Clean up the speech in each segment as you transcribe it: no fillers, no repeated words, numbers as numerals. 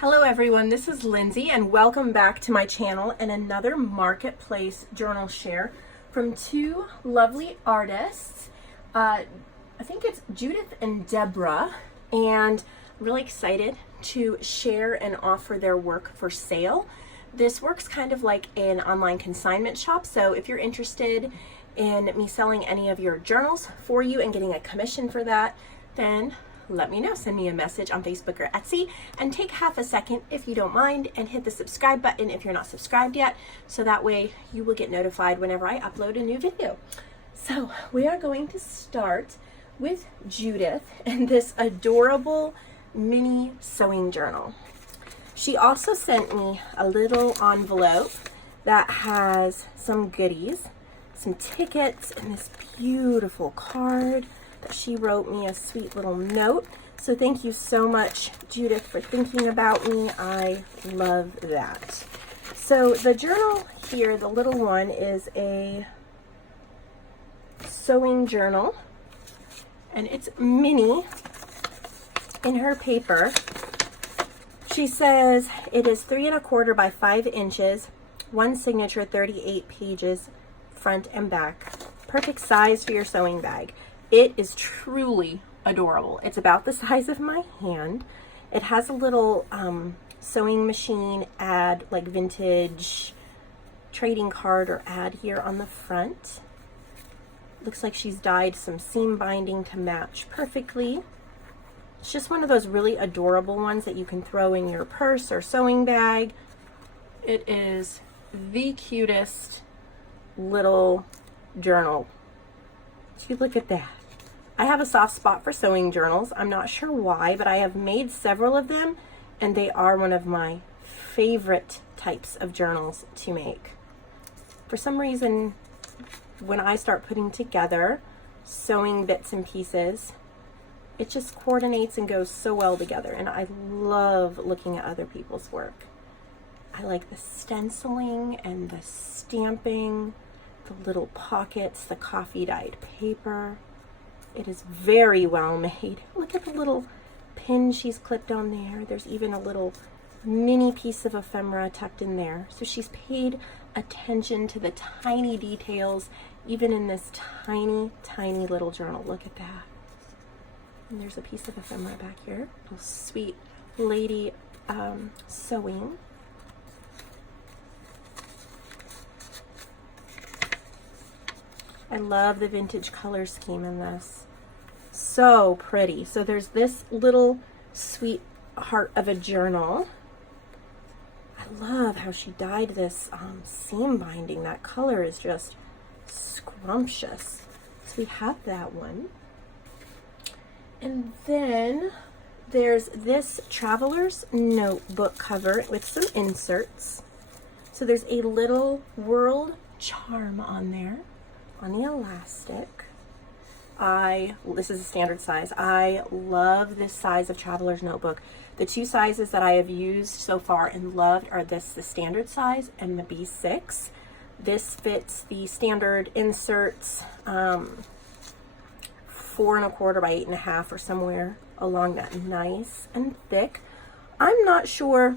Hello everyone, this is Lindsay and welcome back to my channel and another marketplace journal share from two lovely artists. I think it's Judith and Deborah, and I'm really excited to share and offer their work for sale. This works kind of like an online consignment shop, so if you're interested in me selling any of your journals for you and getting a commission for that, then let me know. Send me a message on Facebook or Etsy, and take half a second if you don't mind and hit the subscribe button if you're not subscribed yet, so that way you will get notified whenever I upload a new video. So we are going to start with Judith and this adorable mini sewing journal. She also sent me a little envelope that has some goodies, some tickets, and this beautiful card that she wrote me a sweet little note. So thank you so much, Judith, for thinking about me. I love that. So the journal here, the little one, is a sewing journal, and it's mini in her paper. She says it is 3 1/4 by 5 inches, one signature, 38 pages, front and back. Perfect size for your sewing bag. It is truly adorable. It's about the size of my hand. It has a little sewing machine ad, like vintage trading card or ad here on the front. Looks like she's dyed some seam binding to match perfectly. It's just one of those really adorable ones that you can throw in your purse or sewing bag. It is the cutest little journal. You look at that. I have a soft spot for sewing journals. I'm not sure why, but I have made several of them, and they are one of my favorite types of journals to make. For some reason, when I start putting together sewing bits and pieces, it just coordinates and goes so well together, and I love looking at other people's work. I like the stenciling and the stamping, the little pockets, the coffee dyed paper. It is very well made. Look at the little pin she's clipped on there. There's even a little mini piece of ephemera tucked in there. So she's paid attention to the tiny details, even in this tiny, tiny little journal. Look at that. And there's a piece of ephemera back here. Little sweet lady sewing. I love the vintage color scheme in this. So pretty. So there's this little sweet heart of a journal. I love how she dyed this seam binding. That color is just scrumptious. So we have that one. And then there's this traveler's notebook cover with some inserts. So there's a little world charm on there, on the elastic. This is a standard size. I love this size of traveler's notebook. The two sizes that I have used so far and loved are the standard size and the B6. This fits the standard inserts, 4 1/4 by 8 1/2 or somewhere along that, nice and thick. I'm not sure.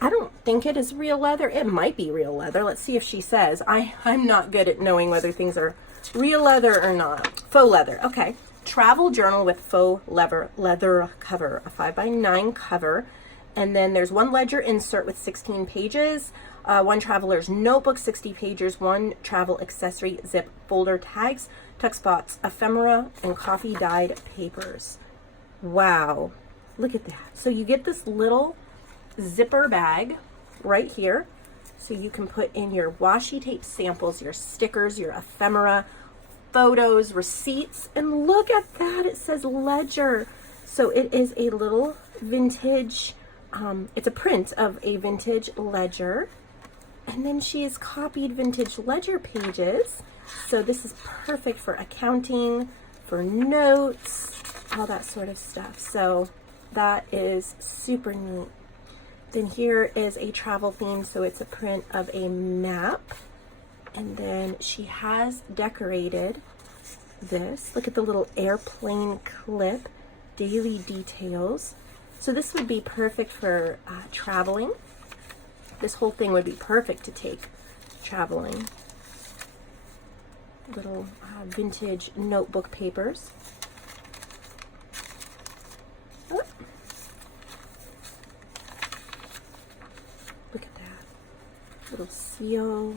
I don't think it is real leather. It might be real leather. Let's see if she says. I'm not good at knowing whether things are real leather or not. Faux leather. Okay. Travel journal with faux leather cover. A 5 by 9 cover. And then there's one ledger insert with 16 pages. One traveler's notebook, 60 pages. One travel accessory zip folder, tags, tuck spots, ephemera, and coffee dyed papers. Wow. Look at that. So you get this little zipper bag right here, so you can put in your washi tape samples, your stickers, your ephemera, photos, receipts, and look at that, it says ledger. So it is a little vintage, it's a print of a vintage ledger, and then she has copied vintage ledger pages. So this is perfect for accounting, for notes, all that sort of stuff. So that is super neat. Then here is a travel theme, so it's a print of a map. And then she has decorated this. Look at the little airplane clip, daily details. So this would be perfect for traveling. This whole thing would be perfect to take traveling. Little vintage notebook papers. Oh. Look at that. Little seal.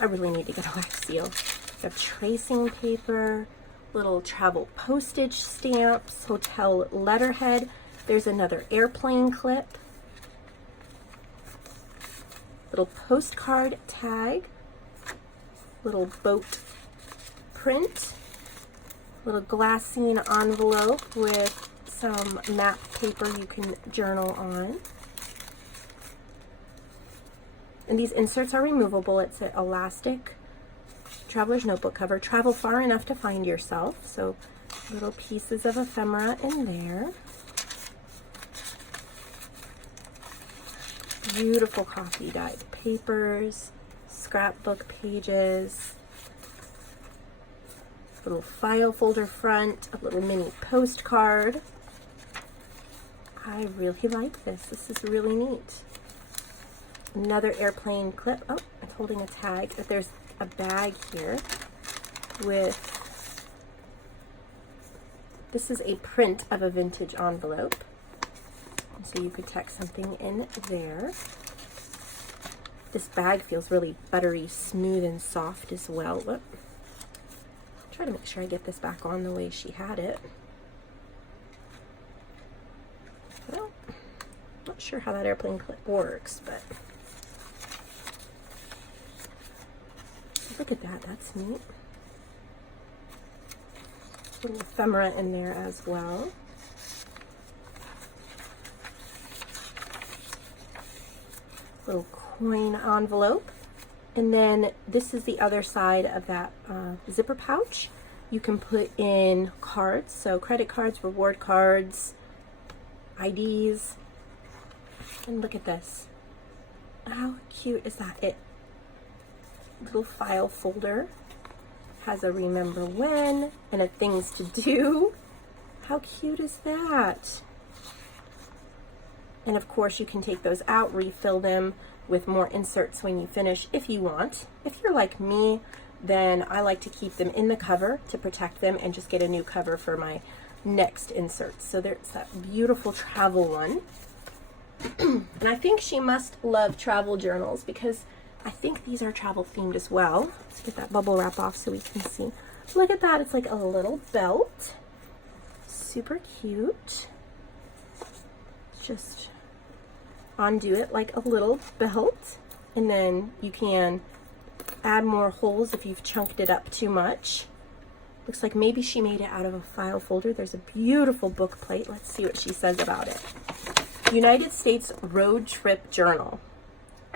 I really need to get a wax seal. We have tracing paper, little travel postage stamps, hotel letterhead. There's another airplane clip. Little postcard tag. Little boat print. Little glassine envelope with some map paper you can journal on. And these inserts are removable. It's an elastic traveler's notebook cover. Travel far enough to find yourself. So little pieces of ephemera in there. Beautiful coffee dyed papers, scrapbook pages, little file folder front, a little mini postcard. I really like this. This is really neat. Another airplane clip. Oh, it's holding a tag. There's a bag here with, this is a print of a vintage envelope. So you could tuck something in there. This bag feels really buttery, smooth, and soft as well. Whoop. Try to make sure I get this back on the way she had it. Well, not sure how that airplane clip works, but look at that, that's neat. Little ephemera in there as well. Little coin envelope. And then this is the other side of that zipper pouch. You can put in cards, so credit cards, reward cards, IDs. And look at this. How cute is that? It little file folder has a remember when and a things to do. How cute is that? And of course you can take those out, refill them with more inserts when you finish if you want. If you're like me, then I like to keep them in the cover to protect them and just get a new cover for my next inserts. So there's that beautiful travel one. And I think she must love travel journals because I think these are travel themed as well. Let's get that bubble wrap off so we can see. Look at that, it's like a little belt. Super cute. Just undo it like a little belt, and then you can add more holes if you've chunked it up too much. Looks like maybe she made it out of a file folder. There's a beautiful book plate. Let's see what she says about it. United States Road Trip Journal.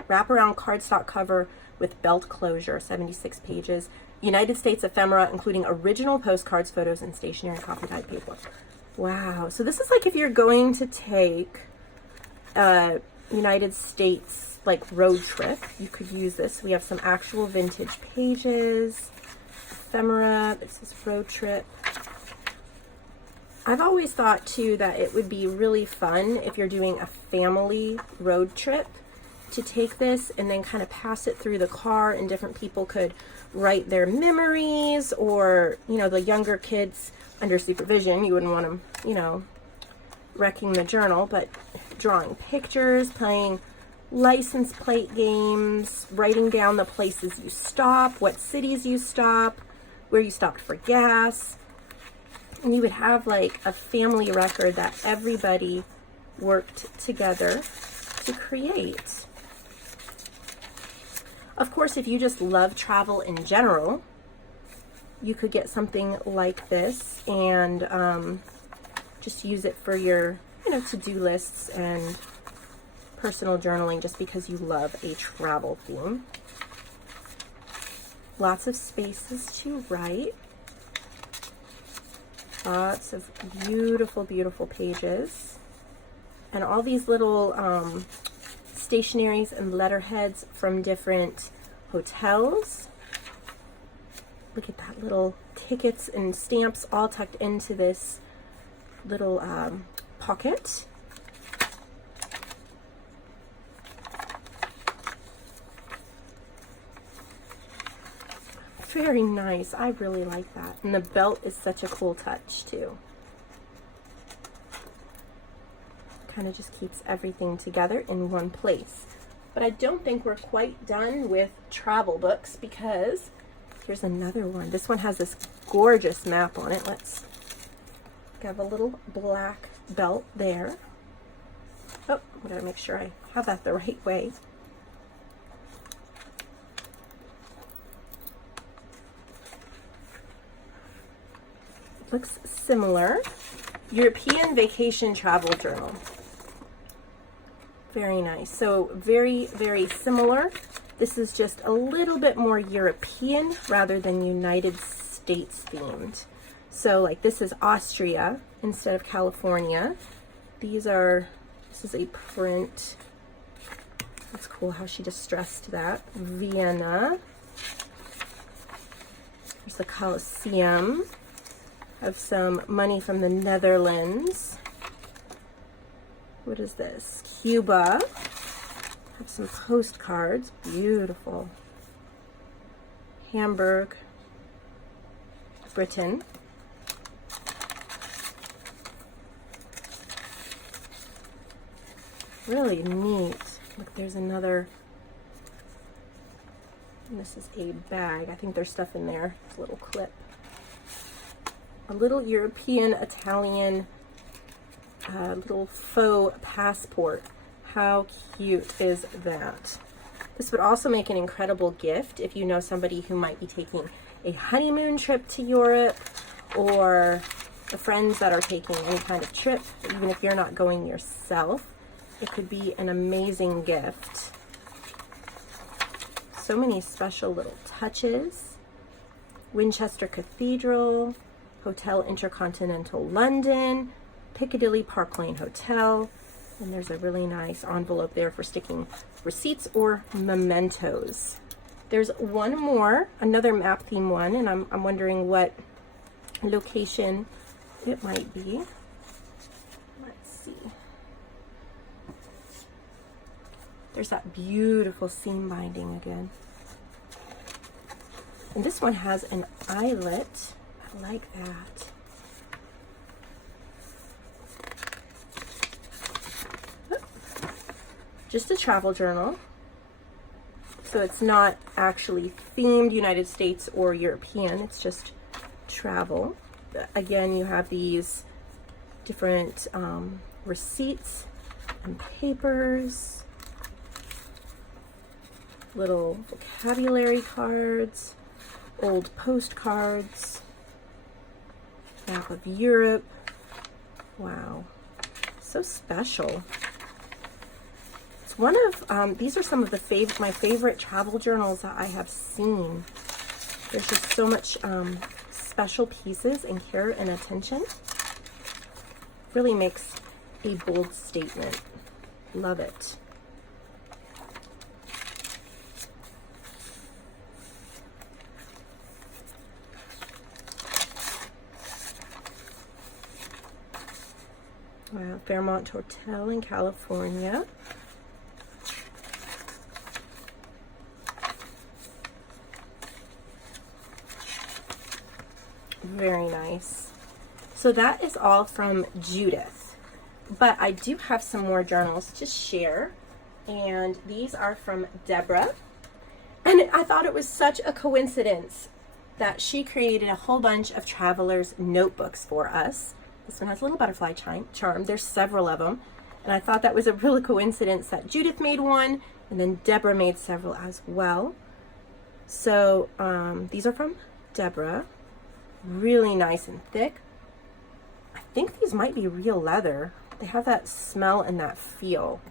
Wraparound cardstock cover with belt closure, 76 pages. United States ephemera, including original postcards, photos, and stationery coffee dyed paper. Wow. So this is like if you're going to take a United States like road trip, you could use this. We have some actual vintage pages, ephemera. This is road trip. I've always thought too that it would be really fun if you're doing a family road trip to take this and then kind of pass it through the car, and different people could write their memories, or, you know, the younger kids under supervision, you wouldn't want them, you know, wrecking the journal, but drawing pictures, playing license plate games, writing down the places you stop, what cities you stop, where you stopped for gas. And you would have like a family record that everybody worked together to create. Of course, if you just love travel in general, you could get something like this and just use it for your, you know, to-do lists and personal journaling, just because you love a travel theme. Lots of spaces to write. Lots of beautiful, beautiful pages. And all these little stationaries and letterheads from different hotels. Look at that, little tickets and stamps all tucked into this little pocket. Very nice. I really like that. And the belt is such a cool touch too. Kind of just keeps everything together in one place. But I don't think we're quite done with travel books, because here's another one. This one has this gorgeous map on it. Let's have a little black belt there. Oh, I gotta make sure I have that the right way. Looks similar. European Vacation Travel Journal. Very nice. So very, very similar. This is just a little bit more European rather than United States themed. So like this is Austria instead of California. This is a print. That's cool how she distressed that. Vienna. There's the Colosseum. Have some money from the Netherlands. What is this? Cuba. Have some postcards. Beautiful. Hamburg, Britain. Really neat. Look, there's another. And this is a bag. I think there's stuff in there. It's a little clip. A little European, Italian, little faux passport. How cute is that? This would also make an incredible gift if you know somebody who might be taking a honeymoon trip to Europe, or the friends that are taking any kind of trip. Even if you're not going yourself, it could be an amazing gift. So many special little touches. Winchester Cathedral, Hotel Intercontinental London, Piccadilly Park Lane Hotel, and there's a really nice envelope there for sticking receipts or mementos. There's one more, another map theme one, and I'm wondering what location it might be. Let's see. There's that beautiful seam binding again. And this one has an eyelet. I like that. Just a travel journal. So it's not actually themed United States or European, it's just travel. Again, you have these different receipts and papers, little vocabulary cards, old postcards, map of Europe. Wow, so special. It's one of, these are some of my favorite travel journals that I have seen. There's just so much special pieces and care and attention. Really makes a bold statement. Love it. Wow, Fairmont Hotel in California. Very nice. So that is all from Judith, but I do have some more journals to share, and these are from Deborah. And I thought it was such a coincidence that she created a whole bunch of travelers' notebooks for us. This one has a little butterfly charm. There's several of them, and I thought that was a real coincidence that Judith made one and then Deborah made several as well. So these are from Deborah. Really nice and thick. I think these might be real leather. They have that smell and that feel.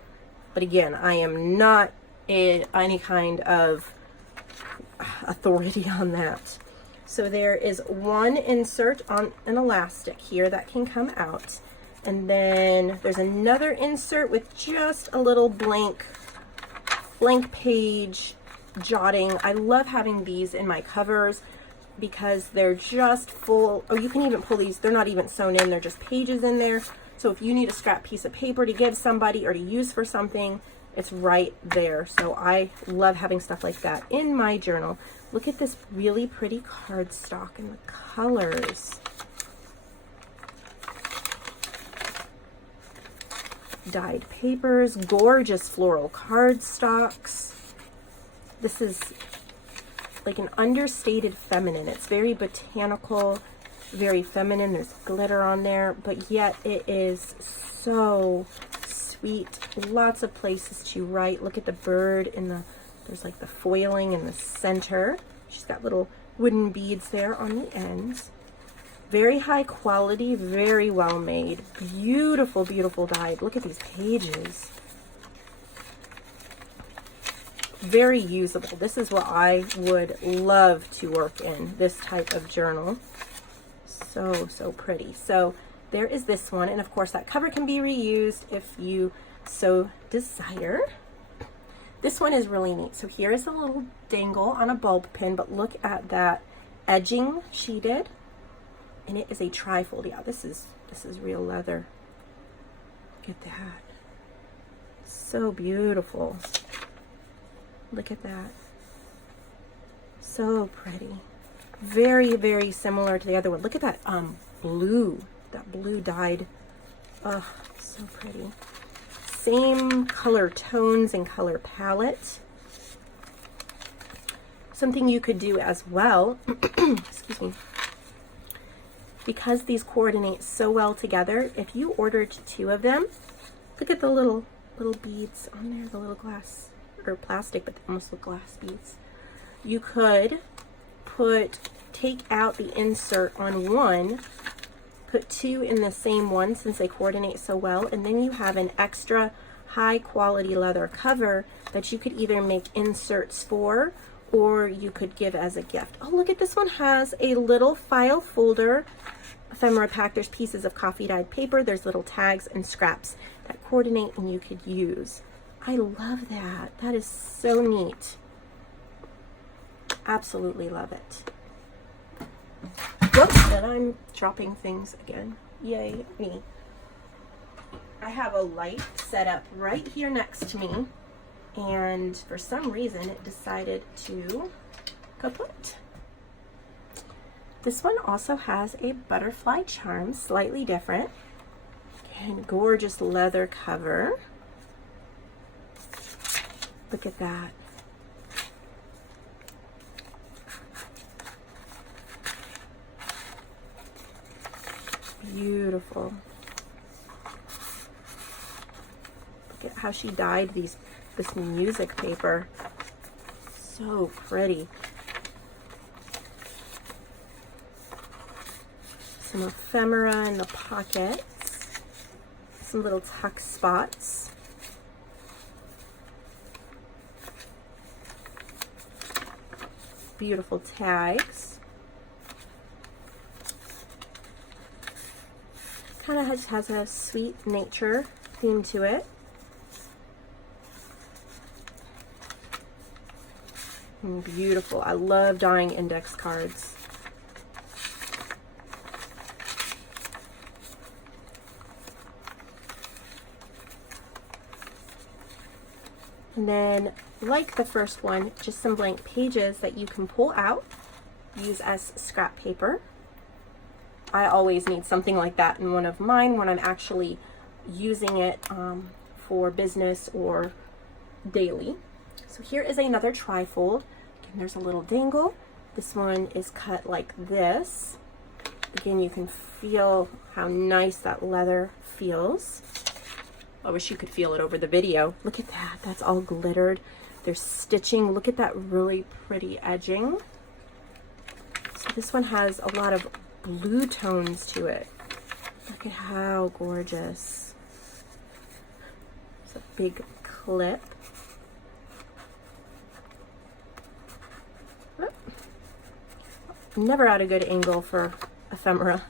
But again, I am not any kind of authority on that. So there is one insert on an elastic here that can come out. And then there's another insert with just a little blank page jotting. I love having these in my covers. because they're just full. Oh, you can even pull these. They're not even sewn in. They're just pages in there. So if you need a scrap piece of paper to give somebody or to use for something, it's right there. So I love having stuff like that in my journal. Look at this really pretty cardstock and the colors. Dyed papers, gorgeous floral cardstocks. This is like an understated feminine. It's very botanical, very feminine. There's glitter on there, but yet it is so sweet. Lots of places to write. Look at the bird in the, there's like the foiling in the center. She's got little wooden beads there on the ends. Very high quality, very well made. Beautiful, beautiful dyed. Look at these pages. Very usable. This is what I would love to work in, this type of journal. So, so pretty. So there is this one. And of course that cover can be reused if you so desire. This one is really neat. So here is a little dangle on a bulb pin, but look at that edging she did. And it is a trifold. Yeah, this is real leather. Look at that. So beautiful. Look at that. So pretty. Very, very similar to the other one. Look at that blue. That blue dyed. Oh, so pretty. Same color tones and color palette. Something you could do as well, excuse me, because these coordinate so well together, if you ordered 2 of them, look at the little beads on there, the little glass or plastic, but they almost look glass beads. You could take out the insert on one, put 2 in the same one since they coordinate so well, and then you have an extra high quality leather cover that you could either make inserts for or you could give as a gift. Oh, look at this one, has a little file folder ephemera pack. There's pieces of coffee dyed paper, there's little tags and scraps that coordinate and you could use. I love that. That is so neat. Absolutely love it. Whoops, and I'm dropping things again. Yay me. I have a light set up right here next to me, and for some reason it decided to kaput. This one also has a butterfly charm, slightly different, and gorgeous leather cover. Look at that. Beautiful. Look at how she dyed this music paper. So pretty. Some ephemera in the pockets. Some little tuck spots. Beautiful tags. Kind of has a sweet nature theme to it. And beautiful. I love dyeing index cards. And then, like the first one, just some blank pages that you can pull out, use as scrap paper. I always need something like that in one of mine when I'm actually using it for business or daily. So here is another trifold. Again, there's a little dangle. This one is cut like this. Again, you can feel how nice that leather feels. I wish you could feel it over the video. Look at that. That's all glittered. There's stitching. Look at that really pretty edging. So this one has a lot of blue tones to it. Look at how gorgeous. It's a big clip. Oh. Never at a good angle for ephemera.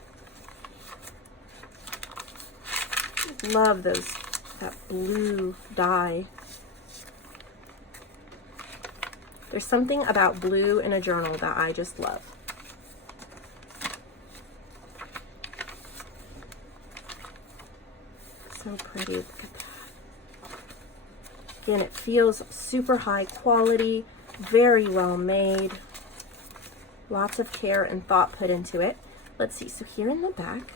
Love that blue dye. There's something about blue in a journal that I just love. So pretty. Look at that. Again, it feels super high quality, very well made. Lots of care and thought put into it. Let's see, so here in the back,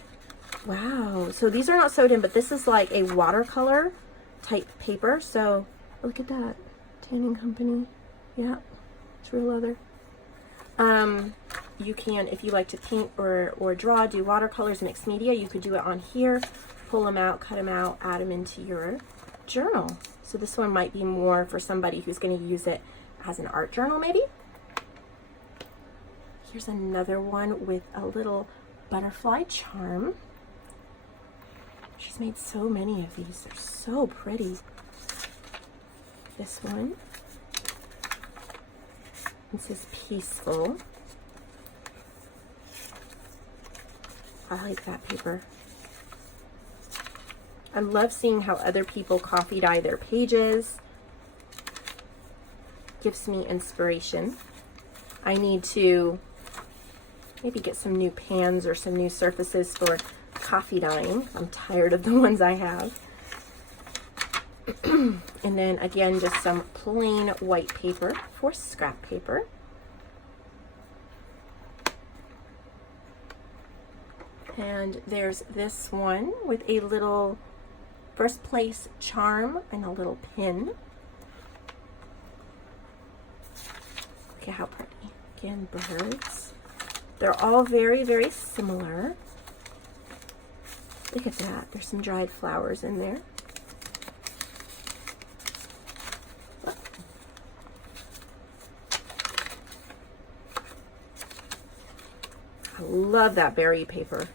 wow. So these are not sewed in, but this is like a watercolor type paper. So look at that, Tanning Company. Yeah, it's real leather. You can, if you like to paint or draw, do watercolors, mixed media, you could do it on here, pull them out, cut them out, add them into your journal. So this one might be more for somebody who's going to use it as an art journal maybe. Here's another one with a little butterfly charm. She's made so many of these. They're so pretty. This one. This is peaceful. I like that paper. I love seeing how other people coffee dye their pages. Gives me inspiration. I need to maybe get some new pans or some new surfaces for coffee dyeing. I'm tired of the ones I have. And then again, just some plain white paper for scrap paper. And there's this one with a little first place charm and a little pin. Look at how pretty. Again, birds. They're all very, very similar. Look at that. There's some dried flowers in there. I love that berry paper.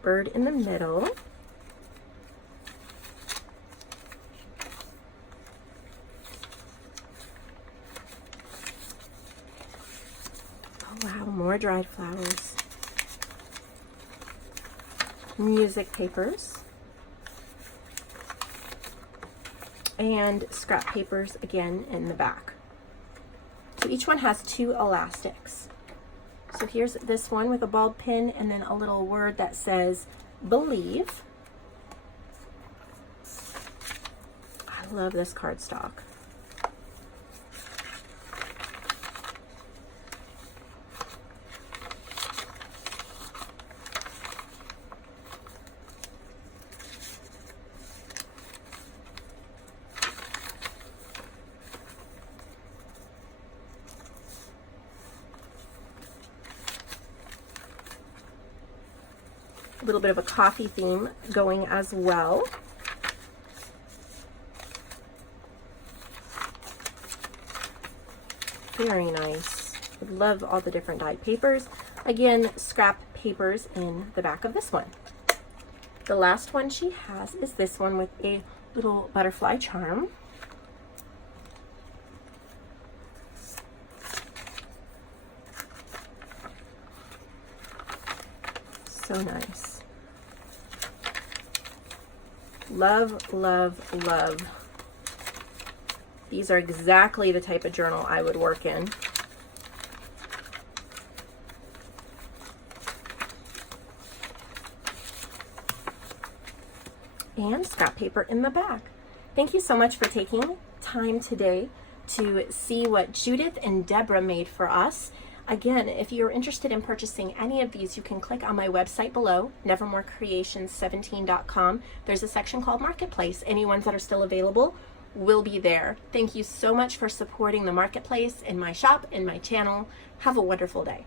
Bird in the middle. Oh wow, more dried flowers. Music papers. And scrap papers again in the back. So each one has 2 elastics. So here's this one with a bald pin and then a little word that says believe. I love this cardstock. A little bit of a coffee theme going as well. Very nice. I love all the different dyed papers. Again, scrap papers in the back of this one. The last one she has is this one with a little butterfly charm. So nice. Love, love, love. These are exactly the type of journal I would work in. And scrap paper in the back. Thank you so much for taking time today to see what Judith and Deborah made for us. Again, if you're interested in purchasing any of these, you can click on my website below, nevermorecreations17.com. There's a section called Marketplace. Any ones that are still available will be there. Thank you so much for supporting the Marketplace in my shop and my channel. Have a wonderful day.